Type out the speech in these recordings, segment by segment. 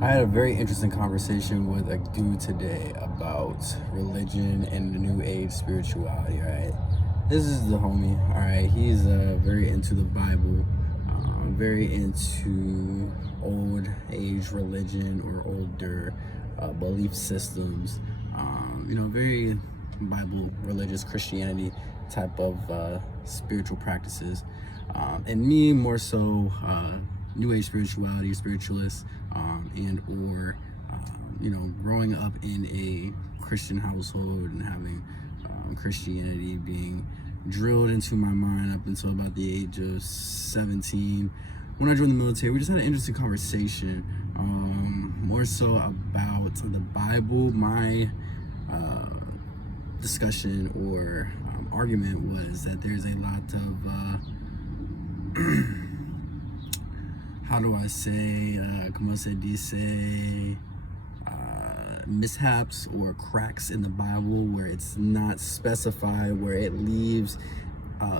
I had a very interesting conversation with a dude today about religion and the new age spirituality, right? This is the homie, all right? He's very into the Bible, very into old age religion or older belief systems, very Bible, religious Christianity type of spiritual practices. And me more so new age spirituality, spiritualist, and or growing up in a Christian household and having Christianity being drilled into my mind up until about the age of 17. When I joined the military, we just had an interesting conversation, more so about the Bible. My discussion or argument was that there's a lot of how do I say, como se dice, mishaps or cracks in the Bible where it's not specified, where it leaves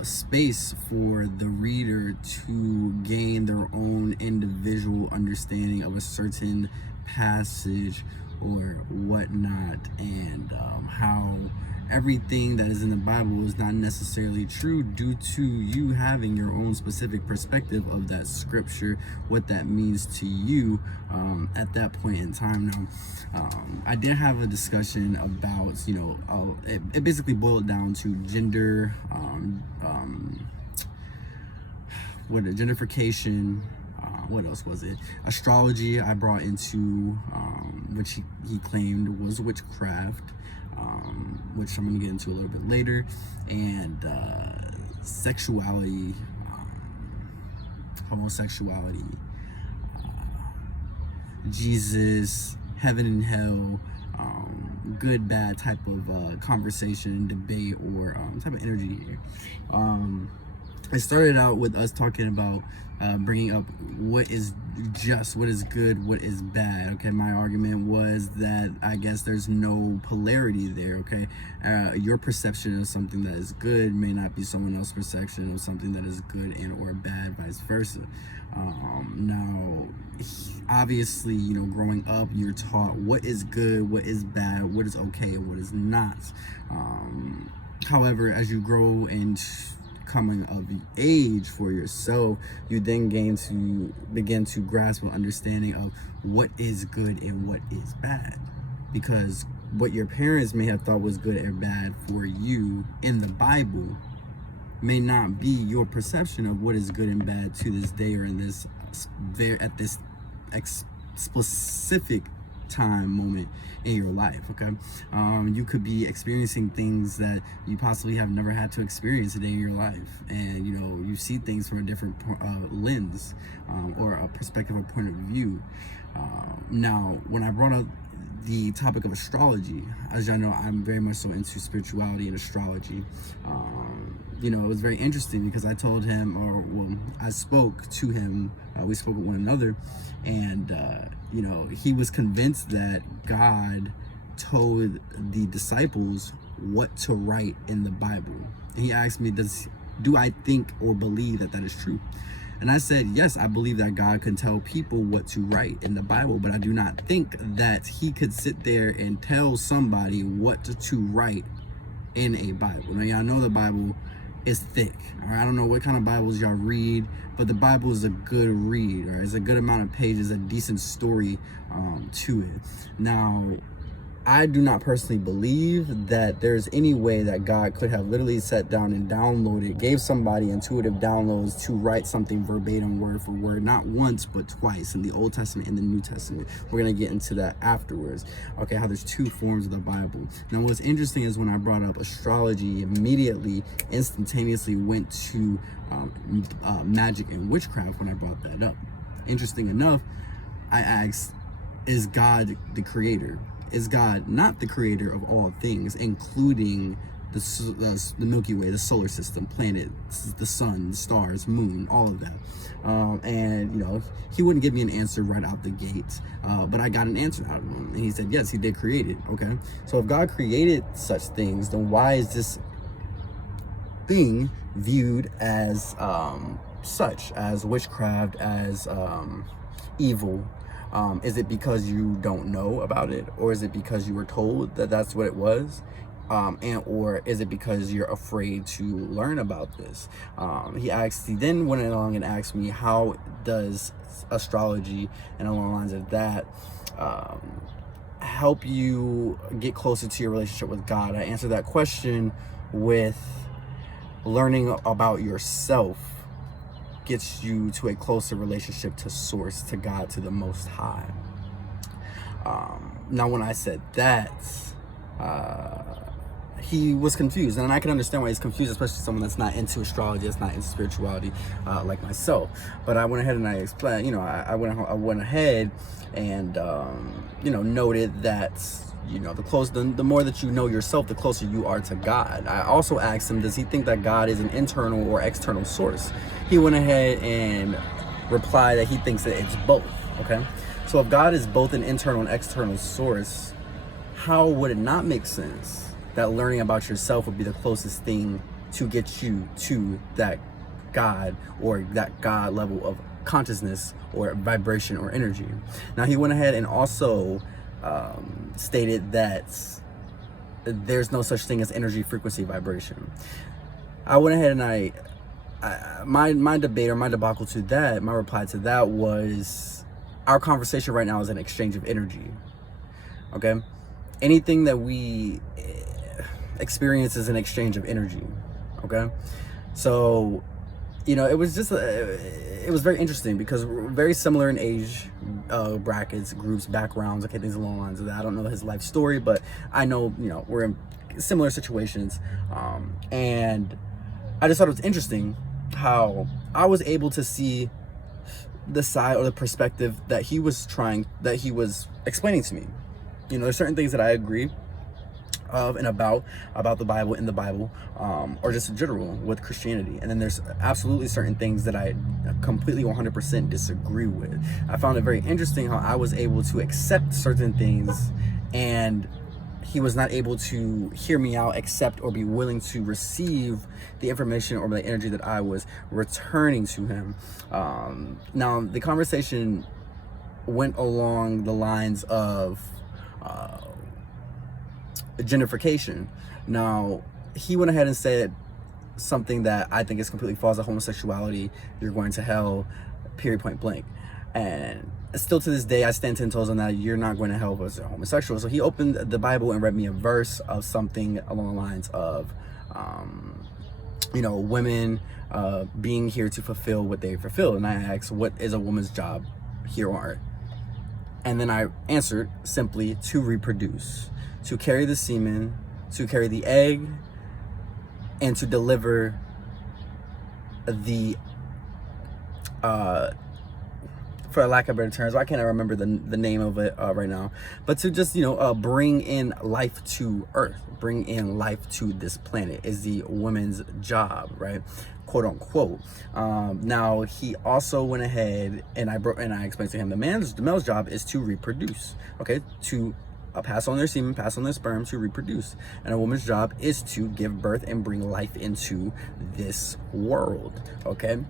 space for the reader to gain their own individual understanding of a certain passage or whatnot, and how everything that is in the Bible is not necessarily true due to you having your own specific perspective of that scripture, what that means to you at that point in time. Now, I did have a discussion about, it basically boiled down to gender, gentrification. What else was it? Astrology I brought into, which he claimed was witchcraft, which I'm going to get into a little bit later, and sexuality, homosexuality, Jesus, heaven and hell, good, bad type of conversation and debate or type of energy here. It started out with us talking about bringing up what is just, what is good, what is bad. Okay, my argument was that I guess there's no polarity there. Okay, your perception of something that is good may not be someone else's perception of something that is good and or bad, vice versa. Now, obviously, growing up, you're taught what is good, what is bad, what is okay, and what is not. However, as you grow and coming of age for yourself, you then begin to grasp an understanding of what is good and what is bad, because what your parents may have thought was good or bad for you in the Bible may not be your perception of what is good and bad to this day or in this at this specific time moment in your life. Okay, you could be experiencing things that you possibly have never had to experience a day in your life, and you see things from a different lens, or a perspective or point of view. Now, when I brought up the topic of astrology, as y'all know, I'm very much so into spirituality and astrology. It was very interesting because I told him, or well, I spoke to him, we spoke with one another, and he was convinced that God told the disciples what to write in the Bible. And he asked me, do I think or believe that that is true? And I said, yes, I believe that God can tell people what to write in the Bible, but I do not think that he could sit there and tell somebody what to write in a Bible. Now, y'all know the Bible is thick. All right? I don't know what kind of Bibles y'all read, but the Bible is a good read. Right? It's a good amount of pages, a decent story to it. Now, I do not personally believe that there's any way that God could have literally sat down and downloaded, gave somebody intuitive downloads to write something verbatim, word for word, not once, but twice in the Old Testament and the New Testament. We're going to get into that afterwards. Okay, how there's two forms of the Bible. Now, what's interesting is when I brought up astrology, immediately, instantaneously went to magic and witchcraft when I brought that up. Interesting enough, I asked, is God the creator? Is God not the creator of all things, including the Milky Way, the solar system, planets, the sun, the stars, moon, all of that? And he wouldn't give me an answer right out the gate, but I got an answer out of him, and he said, yes, he did create it. Okay, so if God created such things, then why is this thing viewed as such, as witchcraft, as evil? Is it because you don't know about it, or is it because you were told that that's what it was? Or is it because you're afraid to learn about this? He then went along and asked me, how does astrology and along the lines of that help you get closer to your relationship with God? I answered that question with learning about yourself gets you to a closer relationship to Source, to God, to the Most High. Now, when I said that, he was confused, and I can understand why he's confused, especially someone that's not into astrology, that's not into spirituality, like myself. But I went ahead and I explained, I went ahead and noted that the more that you know yourself, the closer you are to God. I also asked him, does he think that God is an internal or external source? He went ahead and replied that he thinks that it's both. Okay, so if God is both an internal and external source, how would it not make sense that learning about yourself would be the closest thing to get you to that God, or that God level of consciousness or vibration or energy? Now, he went ahead and also stated that there's no such thing as energy, frequency, vibration. I went ahead and my debate, or my debacle to that, my reply to that was, our conversation right now is an exchange of energy. Okay, anything that we experience is an exchange of energy. Okay, so it was just it was very interesting because we're very similar in age brackets, groups, backgrounds, okay, things along the lines of that. I don't know his life story, but I know we're in similar situations, and I just thought it was interesting how I was able to see the side or the perspective that he was explaining to me. There's certain things that I agree of and about the Bible, in the Bible, or just in general with Christianity. And then there's absolutely certain things that I completely 100% disagree with. I found it very interesting how I was able to accept certain things and he was not able to hear me out, accept, or be willing to receive the information or the energy that I was returning to him. Now, the conversation went along the lines of gentrification. Now, he went ahead and said something that I think is completely false: that homosexuality, you're going to hell, period, point blank. And still to this day, I stand 10 toes on that. You're not going to hell as a homosexual. So he opened the Bible and read me a verse of something along the lines of, women being here to fulfill what they fulfill. And I asked, what is a woman's job here on earth? And then I answered simply, to reproduce, to carry the semen, to carry the egg, and to deliver the for lack of better terms, I can't remember the name of it right now, but to just bring in life to Earth, bring in life to this planet is the woman's job, right, quote unquote. Now, he also went ahead and I explained to him the male's job is to reproduce, okay, to pass on their semen, pass on their sperm, to reproduce. And a woman's job is to give birth and bring life into this world, okay?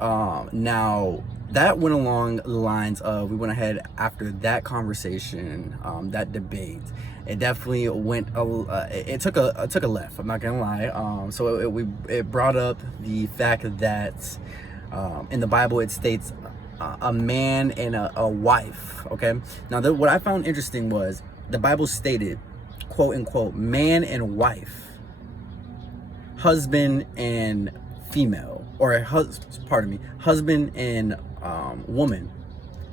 Now, that went along the lines of, we went ahead after that conversation, that debate. It definitely went, it took a left, I'm not gonna lie. So it brought up the fact that in the Bible it states a man and a wife, okay? Now, what I found interesting was, the Bible stated, quote unquote, man and wife, husband and female, or husband and woman,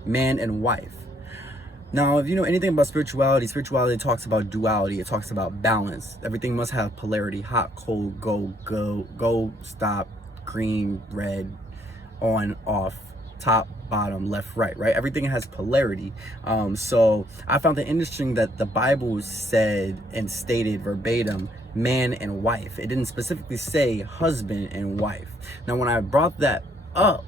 man and wife. Now, if you know anything about spirituality talks about duality. It talks about balance. Everything must have polarity: hot, cold, go, stop, green, red, on, off, top, bottom, left, right. Everything has polarity. So I found it interesting that the Bible said and stated verbatim man and wife. It didn't specifically say husband and wife. Now, when I brought that up,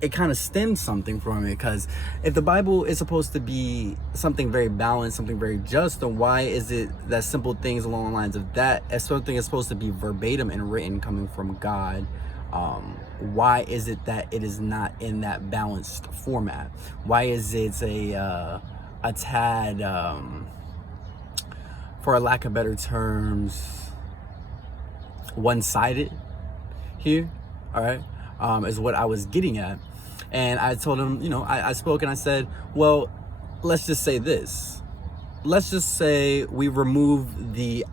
it kind of stemmed something from it, because if the Bible is supposed to be something very balanced, something very just, then why is it that simple things along the lines of that, as something is supposed to be verbatim and written coming from God, why is it that it is not in that balanced format? Why is it a tad, for a lack of better terms, one-sided here? All right, is what I was getting at. And I told him, I spoke and I said, well, let's just say this. Let's just say we remove the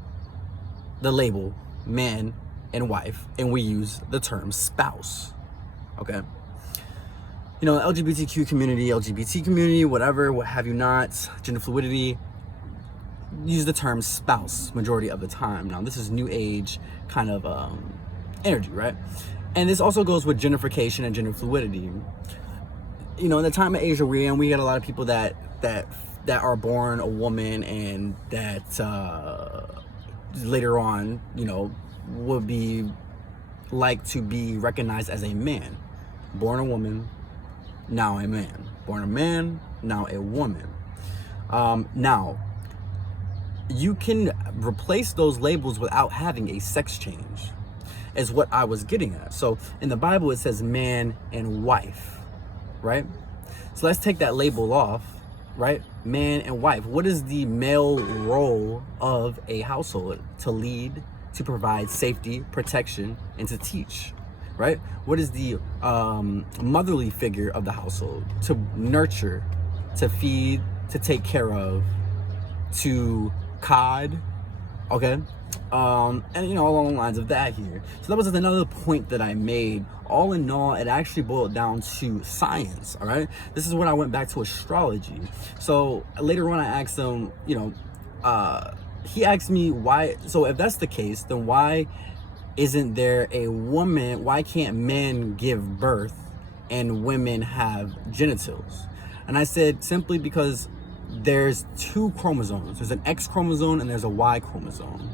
label man and wife, and we use the term spouse. Okay. LGBT community, whatever, what have you not, gender fluidity, use the term spouse majority of the time. Now, this is new age kind of energy, right? And this also goes with gentrification and gender fluidity. In the time of Asia we're in, we get a lot of people that are born a woman and that later on, would be like to be recognized as a man. Born a woman, now a man. Born a man, now a woman. Now, you can replace those labels without having a sex change, is what I was getting at. So in the Bible, it says man and wife, right? So let's take that label off, right? Man and wife. What is the male role of a household? To lead, to provide safety, protection, and to teach, right? What is the motherly figure of the household? To nurture, to feed, to take care of, to cod, okay? And along the lines of that here. So that was another point that I made. All in all, it actually boiled down to science, all right? This is when I went back to astrology. So later on, I asked him, he asked me why, so if that's the case, then why isn't there a woman, why can't men give birth and women have genitals? And I said, simply because there's two chromosomes. There's an X chromosome and there's a Y chromosome.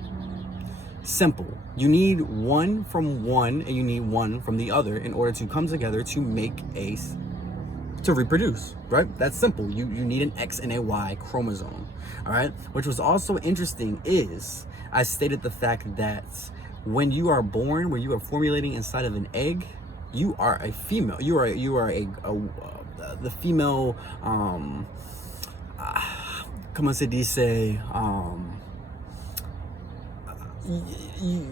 Simple. You need one from one and you need one from the other in order to come together to make to reproduce, right? That's simple. You need an X and a Y chromosome, all right? Which was also interesting is I stated the fact that when you are born, when you are formulating inside of an egg, you are a female. You are the female, como se dice,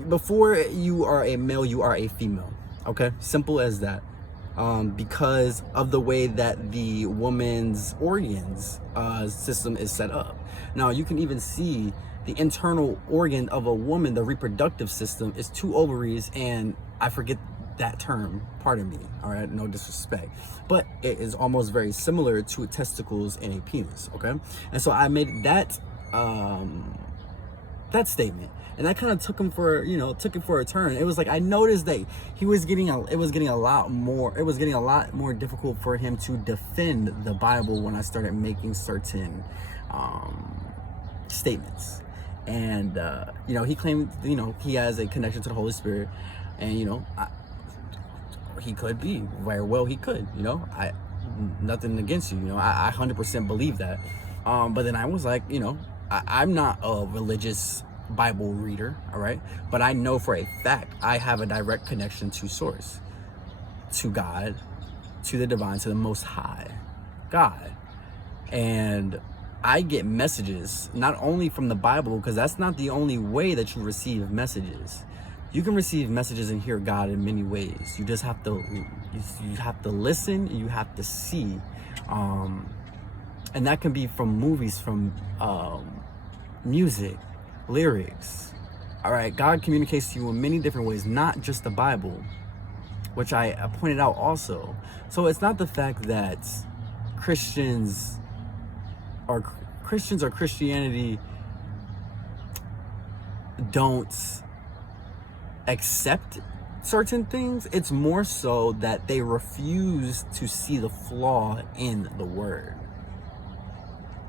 before you are a male, you are a female. Okay, simple as that. Because of the way that the woman's organs system is set up. Now, you can even see the internal organ of a woman, the reproductive system, is two ovaries, and I forget that term, pardon me, all right, no disrespect, but it is almost very similar to testicles and a penis, okay? And so I made that that statement, and that kind of took it for a turn. It was like I noticed that it was getting a lot more difficult for him to defend the Bible when I started making certain statements. And he claimed he has a connection to the Holy Spirit, and he could be, very well he could, I nothing against you, I 100% believe that. But then I was like, I'm not a religious Bible reader, all right? But I know for a fact I have a direct connection to source, to God, to the divine, to the Most High, God. And I get messages not only from the Bible, because that's not the only way that you receive messages. You can receive messages and hear God in many ways. You just have to listen, you have to see. And that can be from movies, from music, lyrics. All right, God communicates to you in many different ways, not just the Bible, which I pointed out also. So it's not the fact that Christians or Christianity don't accept certain things. It's more so that they refuse to see the flaw in the word.